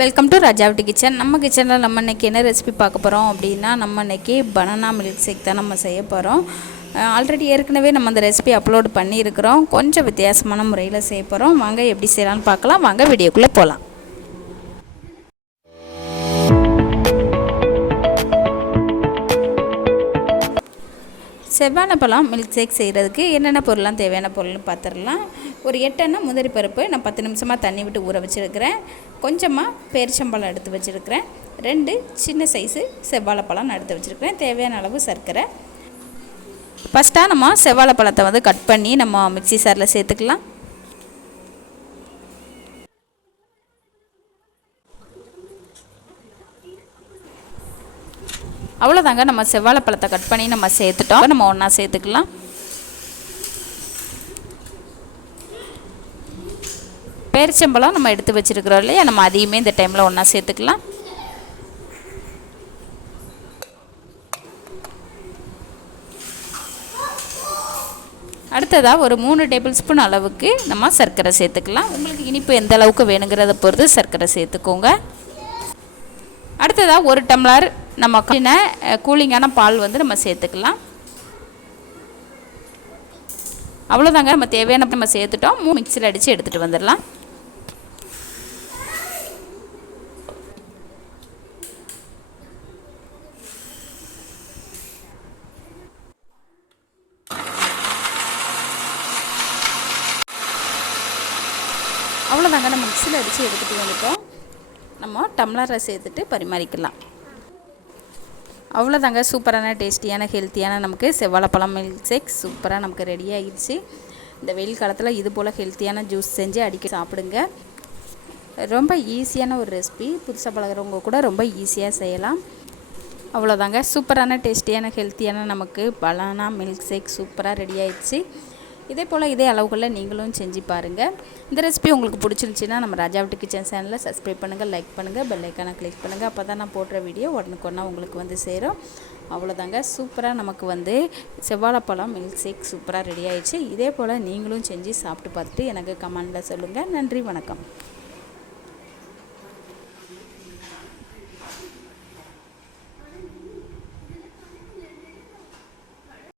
Welcome to ராஜாவட்டி kitchen. நம்ம கிச்சனில் நம்ம இன்றைக்கி என்ன ரெசிபி பார்க்க போகிறோம் அப்படின்னா, நம்ம இன்றைக்கி பனானா மில்க் ஷேக் தான் நம்ம செய்ய போகிறோம். ஆல்ரெடி ஏற்கனவே நம்ம அந்த ரெசிபி அப்லோட் பண்ணியிருக்கிறோம். கொஞ்சம் வித்தியாசமான முறையில் செய்ய போகிறோம். வாங்க எப்படி செய்யலான்னு பார்க்கலாம். வாங்க வீடியோக்குள்ளே போகலாம். செவ்வாழைப்பழம் மில்க் ஷேக் செய்கிறதுக்கு என்னென்ன பொருள்லாம் தேவையான பொருள்னு பார்த்துடலாம். ஒரு 8 எண்ணெய் முந்திரி பருப்பு நான் 10 நிமிஷமாக தண்ணி விட்டு ஊற வச்சுருக்கிறேன். கொஞ்சமாக பேரிச்சம்பழம் எடுத்து வச்சுருக்கிறேன். 2 சின்ன சைஸு செவ்வாழைப்பழம் நான் எடுத்து வச்சுருக்கிறேன். தேவையான அளவு சர்க்கரை. ஃபஸ்ட்டாக நம்ம செவ்வாழைப்பழத்தை கட் பண்ணி நம்ம மிக்ஸி சாரில் சேர்த்துக்கலாம். அவ்வளோதாங்க, நம்ம செவ்வாழைப்பழத்தை கட் பண்ணி நம்ம சேர்த்துட்டோம். நம்ம ஒன்றா சேர்த்துக்கலாம். பேரிச்சம்பழம் நம்ம எடுத்து வச்சுருக்கிறோம் இல்லையா, நம்ம அதையுமே இந்த டைமில் ஒன்றா சேர்த்துக்கலாம். அடுத்ததாக ஒரு 3 டேபிள் ஸ்பூன் அளவுக்கு நம்ம சர்க்கரை சேர்த்துக்கலாம். உங்களுக்கு இனிப்பு எந்த அளவுக்கு வேணுங்கிறத பொறுத்து சர்க்கரை சேர்த்துக்கோங்க. அடுத்ததாக 1 டம்ளர் நம்ம கூலிங்கான பால் நம்ம சேர்த்துக்கலாம். அவ்வளோதாங்க, நம்ம தேவையான நம்ம சேர்த்துட்டோம். மிக்ஸியில் அடித்து எடுத்துகிட்டு வந்துடலாம். அவ்வளோதாங்க, நம்ம மிக்ஸியில் அடித்து எடுத்துகிட்டு வந்துட்டோம். நம்ம டம்ளரில் சேர்த்துட்டு பரிமாறிக்கலாம். அவ்வளோதாங்க, சூப்பரான டேஸ்டியான ஹெல்த்தியான நமக்கு செவ்வாழைப்பழம் மில்க் ஷேக் சூப்பராக நமக்கு ரெடி ஆகிடுச்சு. இந்த வெயில் காலத்தில் இது போல் ஹெல்த்தியான ஜூஸ் செஞ்சு அடிக்க சாப்பிடுங்க. ரொம்ப ஈஸியான ஒரு ரெசிபி, புதுசாக பழகிறவங்க கூட ரொம்ப ஈஸியாக செய்யலாம். அவ்வளோதாங்க, சூப்பரான டேஸ்டியான ஹெல்த்தியான நமக்கு பனானா மில்க் ஷேக் சூப்பராக ரெடி ஆகிடுச்சு. இதே போல் இதே அளவுகளில் நீங்களும் செஞ்சு பாருங்கள். இந்த ரெசிபி உங்களுக்கு பிடிச்சிருந்துச்சின்னா நம்ம ராஜாவட்டி கிச்சன் சேனலை சப்ஸ்கிரைப் பண்ணுங்கள், லைக் பண்ணுங்கள், பெல் ஐக்கானை கிளிக் பண்ணுங்கள். அப்போ தான் நான் போடுற வீடியோ உடனுக்குடனே உங்களுக்கு சேரும். அவ்வளோதாங்க, சூப்பராக நமக்கு செவ்வாழைப்பழம் மில்க் ஷேக் சூப்பராக ரெடி ஆகிடுச்சு. இதே போல் நீங்களும் செஞ்சு சாப்பிட்டு பார்த்துட்டு எனக்கு கமெண்டில் சொல்லுங்கள். நன்றி, வணக்கம்.